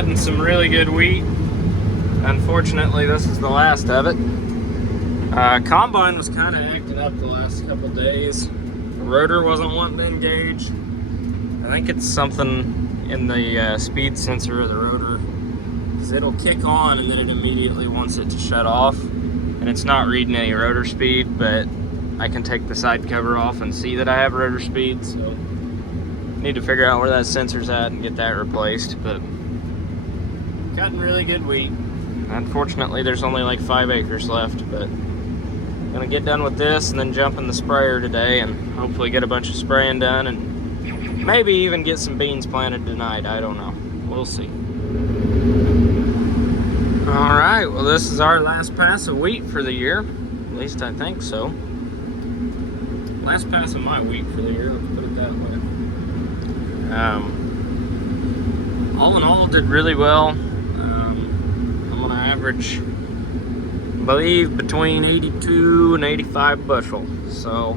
cutting some really good wheat. Unfortunately, this is the last of it. Combine was kind of acting up the last couple days. The rotor wasn't wanting to engage. I think it's something in the speed sensor of the rotor, because it'll kick on and then it immediately wants it to shut off, and it's not reading any rotor speed, but I can take the side cover off and see that I have rotor speed, so need to figure out where that sensor's at and get that replaced. But cutting really good wheat. Unfortunately, there's only like 5 acres left, but gonna get done with this and then jump in the sprayer today and hopefully get a bunch of spraying done and maybe even get some beans planted tonight. I don't know. We'll see. All right, well, this is our last pass of wheat for the year. At least I think so. Last pass of my wheat for the year, let's put it that way. All in all, did really well. I'm gonna average, I believe, between 82 and 85 bushel. So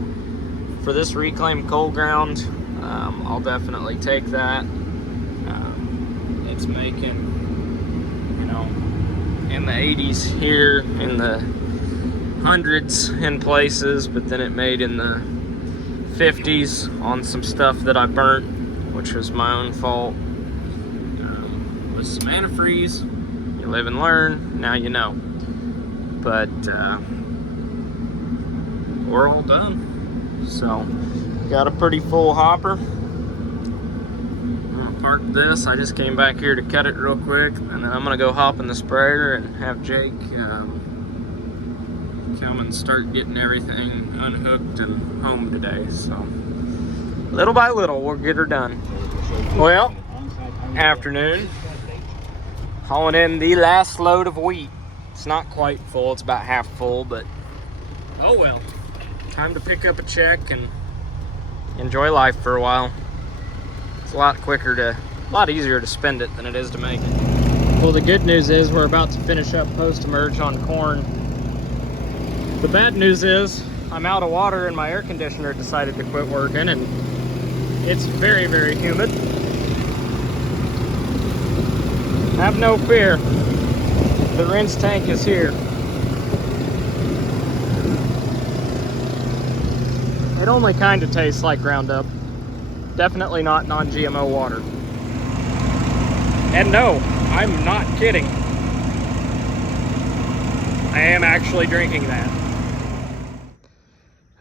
for this reclaimed coal ground, I'll definitely take that. It's making, you know, in the 80s here, in the hundreds in places, but then it made in the 50s on some stuff that I burnt, which was my own fault. With some antifreeze, you live and learn, now you know. But we're all done. So, got a pretty full hopper. I'm gonna park this. I just came back here to cut it real quick, and then I'm gonna go hop in the sprayer and have Jake come and start getting everything unhooked and home today. So little by little we'll get her done. Well, afternoon, hauling in the last load of wheat. It's not quite full, it's about half full, but oh well. Time to pick up a check and enjoy life for a while. It's a lot easier to spend it than it is to make it. Well, the good news is we're about to finish up post-emerge on corn. The bad news is I'm out of water and my air conditioner decided to quit working, and it's very, very humid. Have no fear. The rinse tank is here. It only kind of tastes like Roundup. Definitely not non-GMO water. And no, I'm not kidding. I am actually drinking that.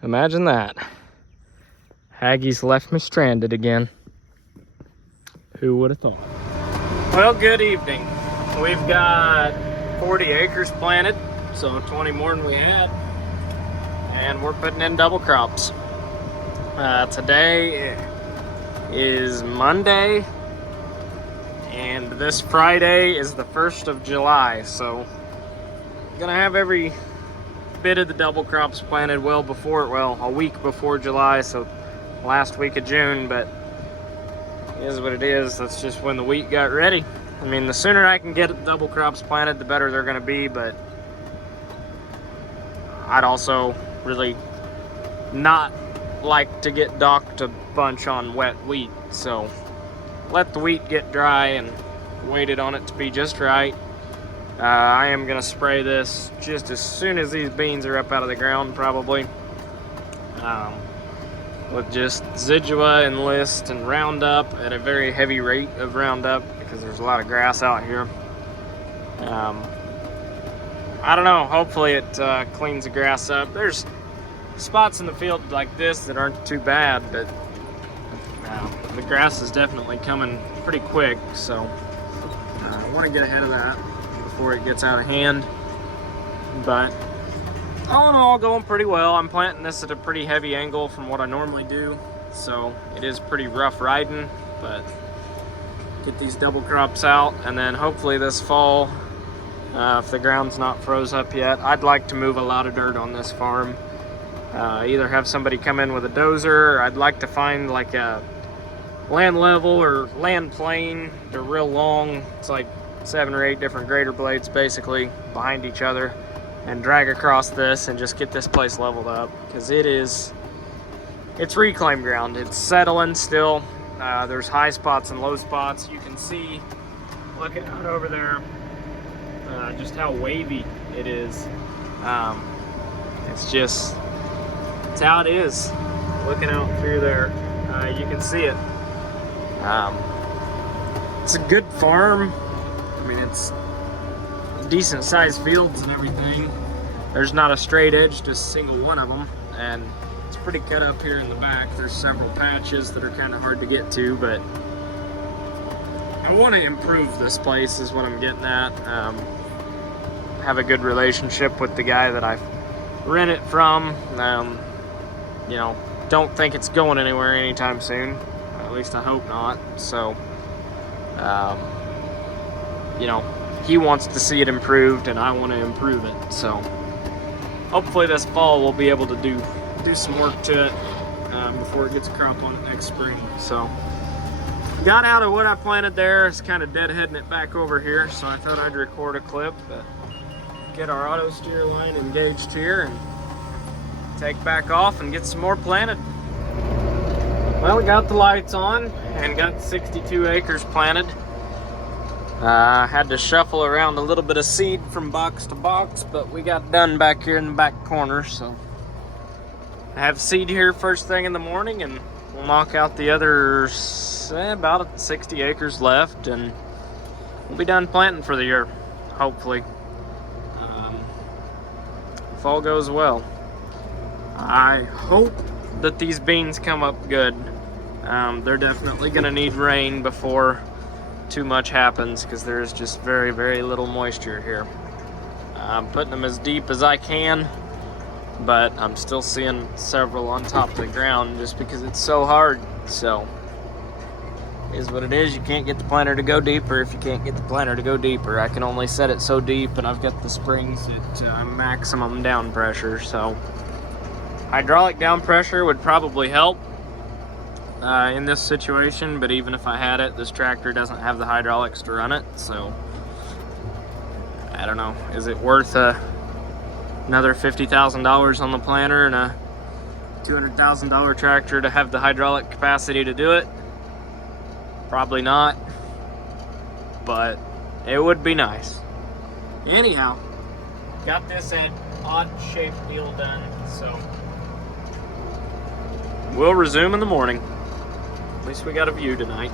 Imagine that. Haggie's left me stranded again. Who would have thought? Well, good evening. We've got 40 acres planted, so 20 more than we had. And we're putting in double crops. Today is Monday, and this Friday is the 1st of July, so gonna have every bit of the double crops planted a week before July, so last week of June, but it is what it is. That's just when the wheat got ready. I mean, the sooner I can get the double crops planted, the better they're gonna be, but I'd also really not like to get docked a bunch on wet wheat, so let the wheat get dry and waited on it to be just right. I am gonna spray this just as soon as these beans are up out of the ground, probably, with just Zidua and List and Roundup at a very heavy rate of Roundup, because there's a lot of grass out here. I don't know, hopefully it cleans the grass up. There's spots in the field like this that aren't too bad, but the grass is definitely coming pretty quick, so I want to get ahead of that before it gets out of hand. But all in all, going pretty well. I'm planting this at a pretty heavy angle from what I normally do, so it is pretty rough riding, but get these double crops out, and then hopefully this fall, if the ground's not froze up yet, I'd like to move a lot of dirt on this farm. Either have somebody come in with a dozer, or I'd like to find like a land level or land plane. They're real long. It's like 7 or 8 different grader blades basically behind each other, and drag across this and just get this place leveled up, because it's reclaimed ground. It's settling still. There's high spots and low spots. You can see Looking out over there, just how wavy it is. It's how it is. Looking out through there, you can see it. It's a good farm. I mean, it's decent sized fields and everything. There's not a straight edge to a single one of them, and it's pretty cut up here in the back. There's several patches that are kind of hard to get to, but I want to improve this place is what I'm getting at. Have a good relationship with the guy that I rent it from. You know, don't think it's going anywhere anytime soon. At least I hope not. So, you know, he wants to see it improved and I want to improve it. So hopefully this fall we'll be able to do some work to it before it gets a crop on it next spring. So got out of what I planted there. It's kind of deadheading it back over here, so I thought I'd record a clip, get our auto steer line engaged here and take back off and get some more planted. Well, we got the lights on and got 62 acres planted. Had to shuffle around a little bit of seed from box to box, but we got done back here in the back corner. So I have seed here first thing in the morning, and we'll knock out the other about 60 acres left, and we'll be done planting for the year, hopefully. If all goes well. I hope that these beans come up good. They're definitely gonna need rain before too much happens, because there's just very, very little moisture here. I'm putting them as deep as I can, but I'm still seeing several on top of the ground just because it's so hard. So it is what it is. You can't get the planter to go deeper if you can't get the planter to go deeper. I can only set it so deep, and I've got the springs at maximum down pressure. So hydraulic down pressure would probably help in this situation, but even if I had it, this tractor doesn't have the hydraulics to run it. So I don't know, is it worth another $50,000 on the planter and a $200,000 tractor to have the hydraulic capacity to do it? Probably not, but it would be nice. Anyhow, got this odd shaped deal done, so we'll resume in the morning. At least we got a view tonight.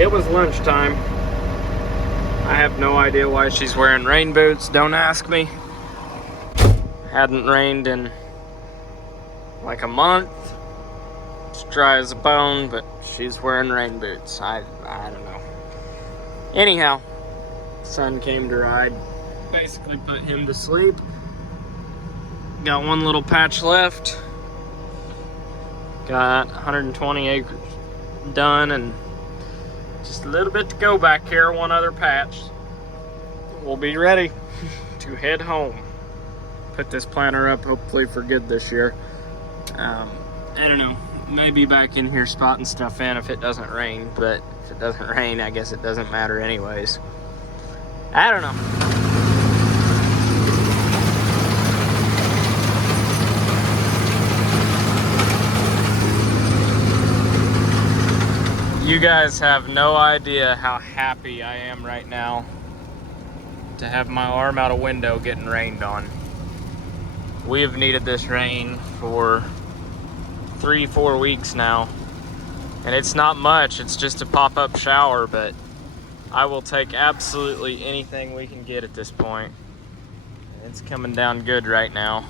It was lunchtime. I have no idea why she's wearing rain boots, don't ask me. Hadn't rained in like a month. It's dry as a bone, but she's wearing rain boots. I don't know. Anyhow, son came to ride. Basically put him to sleep. Got one little patch left. Got 120 acres done and just a little bit to go back here, one other patch. We'll be ready to head home. Put this planter up hopefully for good this year. I don't know, maybe back in here spotting stuff in if it doesn't rain, but if it doesn't rain, I guess it doesn't matter anyways. I don't know. You guys have no idea how happy I am right now to have my arm out a window getting rained on. We have needed this rain for 3-4 weeks now, and it's not much, it's just a pop-up shower, but I will take absolutely anything we can get at this point. It's coming down good right now.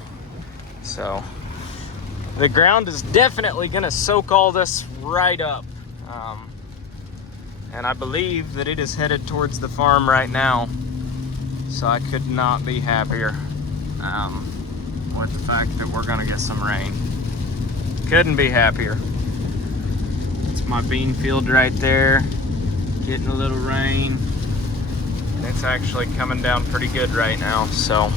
So the ground is definitely gonna soak all this right up. And I believe that it is headed towards the farm right now. So I could not be happier with the fact that we're gonna get some rain. Couldn't be happier. It's my bean field right there, getting a little rain. And it's actually coming down pretty good right now. So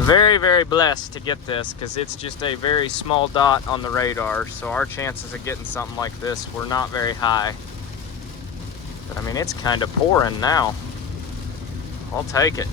very, very blessed to get this, because it's just a very small dot on the radar. So our chances of getting something like this were not very high. But I mean, it's kind of pouring now. I'll take it.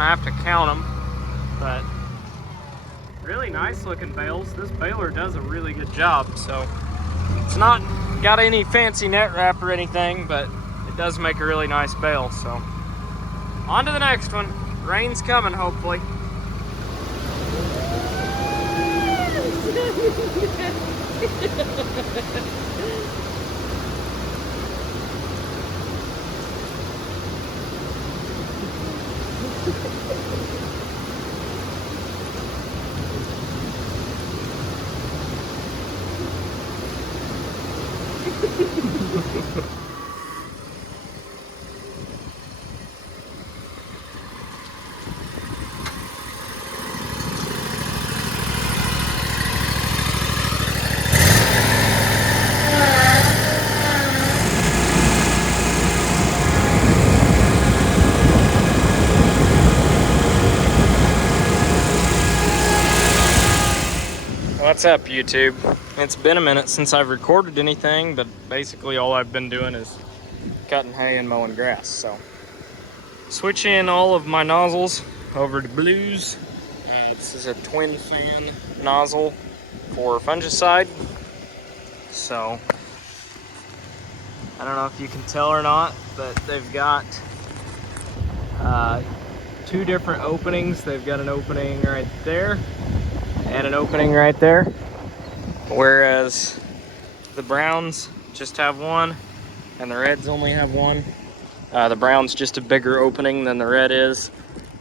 gonna have to count them, but really nice looking bales. This baler does a really good job. So it's not got any fancy net wrap or anything, but it does make a really nice bale. So on to the next one. Rain's coming, hopefully. What's up, YouTube? It's been a minute since I've recorded anything, but basically all I've been doing is cutting hay and mowing grass. So switching all of my nozzles over to blues. This is a twin fan nozzle for fungicide. So I don't know if you can tell or not, but they've got two different openings. They've got an opening right there and an opening right there, whereas the browns just have one and the reds only have one. The brown's just a bigger opening than the red is,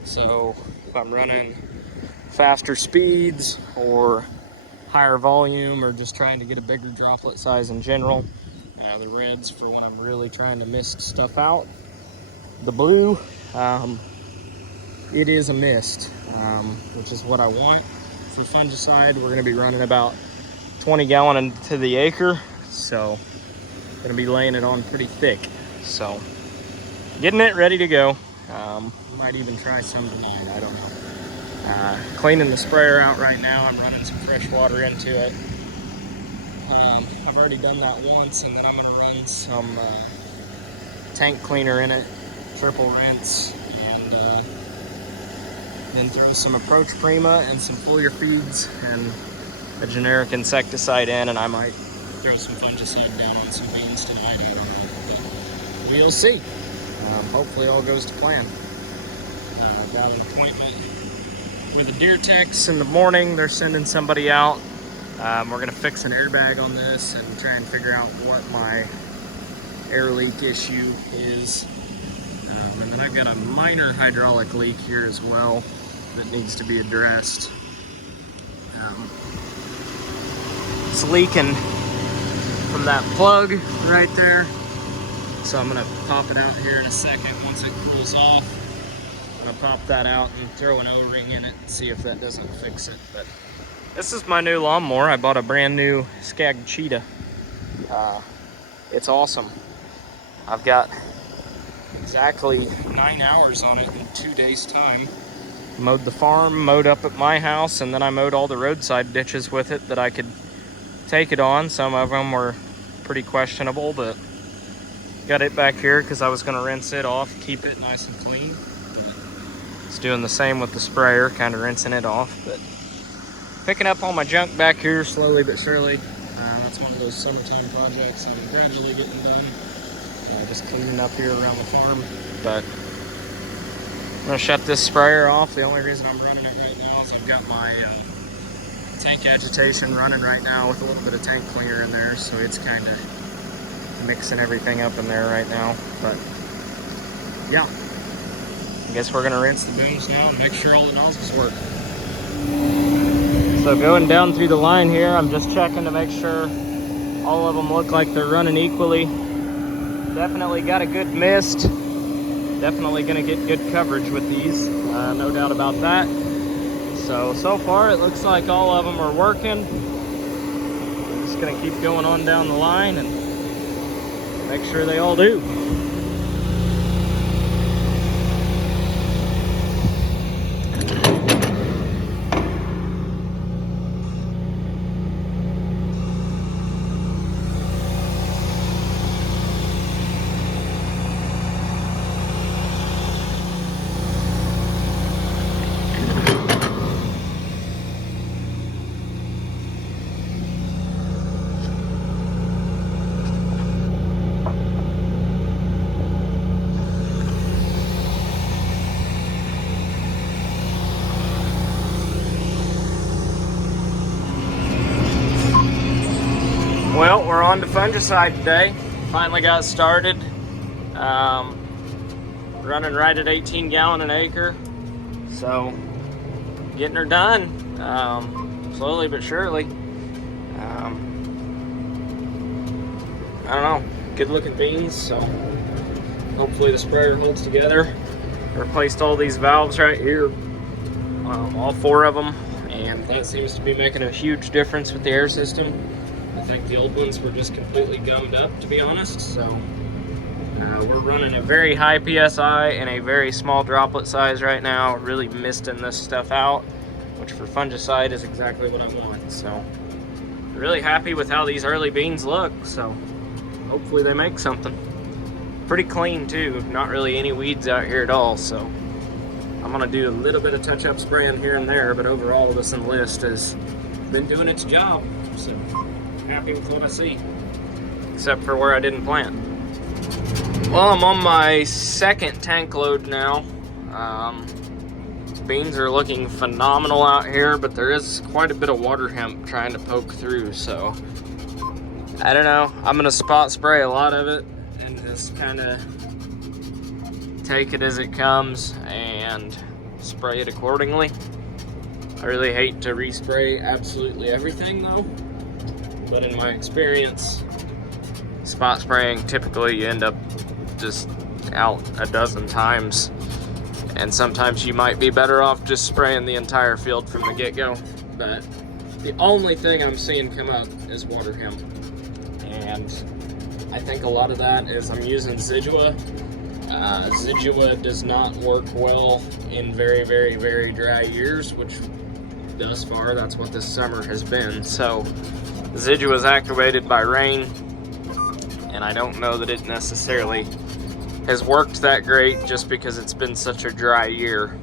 so if I'm running faster speeds or higher volume or just trying to get a bigger droplet size in general, the red's for when I'm really trying to mist stuff out. The blue, it is a mist, which is what I want. For fungicide, we're going to be running about 20 gallon into the acre, so going to be laying it on pretty thick. So getting it ready to go. Might even try some tonight, I don't know. Cleaning the sprayer out right now. I'm running some fresh water into it. I've already done that once, and then I'm going to run some tank cleaner in it, triple rinse, and then throw some Approach Prima and some foliar feeds and a generic insecticide in, and I might throw some fungicide down on some beans tonight. I don't know, but we'll see. Hopefully all goes to plan. I've got an appointment with the deer techs in the morning. They're sending somebody out. We're going to fix an airbag on this and try and figure out what my air leak issue is. And then I've got a minor hydraulic leak here as well that needs to be addressed. It's leaking from that plug right there. So I'm gonna pop it out here in a second. Once it cools off, I'm gonna pop that out and throw an O-ring in it and see if that doesn't fix it. But this is my new lawnmower. I bought a brand new Skag Cheetah. It's awesome. I've got exactly 9 hours on it in 2 days time. Mowed the farm, mowed up at my house, and then I mowed all the roadside ditches with it that I could take it on. Some of them were pretty questionable, but got it back here because I was going to rinse it off, keep it nice and clean. But it's doing the same with the sprayer, kind of rinsing it off. But picking up all my junk back here slowly but surely. That's one of those summertime projects I'm gradually getting done. Just cleaning up here around the farm. But I'm going to shut this sprayer off. The only reason I'm running it right now is I've got my tank agitation running right now with a little bit of tank cleaner in there, so it's kind of mixing everything up in there right now. But yeah, I guess we're going to rinse the booms now and make sure all the nozzles work. So going down through the line here, I'm just checking to make sure all of them look like they're running equally. Definitely got a good mist. Definitely going to get good coverage with these, no doubt about that. So far it looks like all of them are working. I'm just going to keep going on down the line and make sure they all do. on to fungicide today. Finally got started. Running right at 18 gallon an acre. So getting her done, slowly but surely. I don't know, good looking beans, so hopefully the sprayer holds together. Replaced all these valves right here, all 4 of them, and that seems to be making a huge difference with the air system. I think the old ones were just completely gummed up, to be honest, so we're running a very high PSI and a very small droplet size right now, really misting this stuff out, which for fungicide is exactly what I want. So really happy with how these early beans look, so hopefully they make something. Pretty clean too, not really any weeds out here at all, so I'm gonna do a little bit of touch-up spraying here and there, but overall this Enlist has been doing its job, so happy with what I see, except for where I didn't plant. Well, I'm on my 2nd tank load now. Beans are looking phenomenal out here, but there is quite a bit of water hemp trying to poke through, so I don't know. I'm gonna spot spray a lot of it and just kind of take it as it comes and spray it accordingly. I really hate to respray absolutely everything though, but in my experience, spot spraying, typically you end up just out a dozen times, and sometimes you might be better off just spraying the entire field from the get-go. But the only thing I'm seeing come up is water hemp, and I think a lot of that is I'm using Zidua. Zidua does not work well in very, very, very dry years, which thus far that's what this summer has been. So Zidua is activated by rain, and I don't know that it necessarily has worked that great just because it's been such a dry year.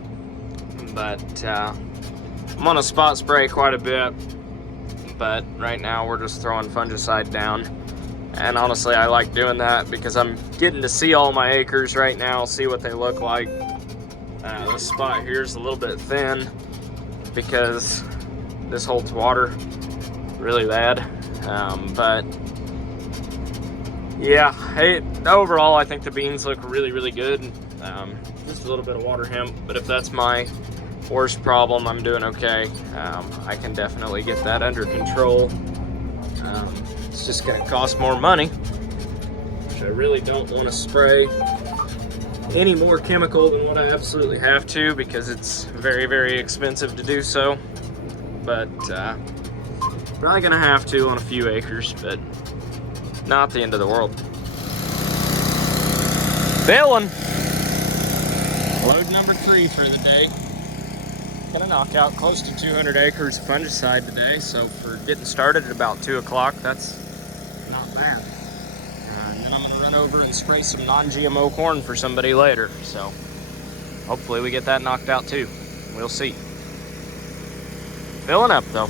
But I'm gonna spot spray quite a bit, but right now we're just throwing fungicide down. And honestly, I like doing that because I'm getting to see all my acres right now, see what they look like. This spot here is a little bit thin because this holds water really bad, but yeah, hey, overall I think the beans look really, really good. Just a little bit of water hemp, but if that's my worst problem, I'm doing okay. I can definitely get that under control. It's just gonna cost more money, which I really don't want to spray any more chemical than what I absolutely have to, because it's very, very expensive to do so. But probably gonna have to on a few acres, but not the end of the world. Filling. Load number 3 for the day. Gonna knock out close to 200 acres of fungicide today, so for getting started at about 2 o'clock, that's not bad. And then I'm gonna run over and spray some non-GMO corn for somebody later, so hopefully we get that knocked out too. We'll see. Filling up though.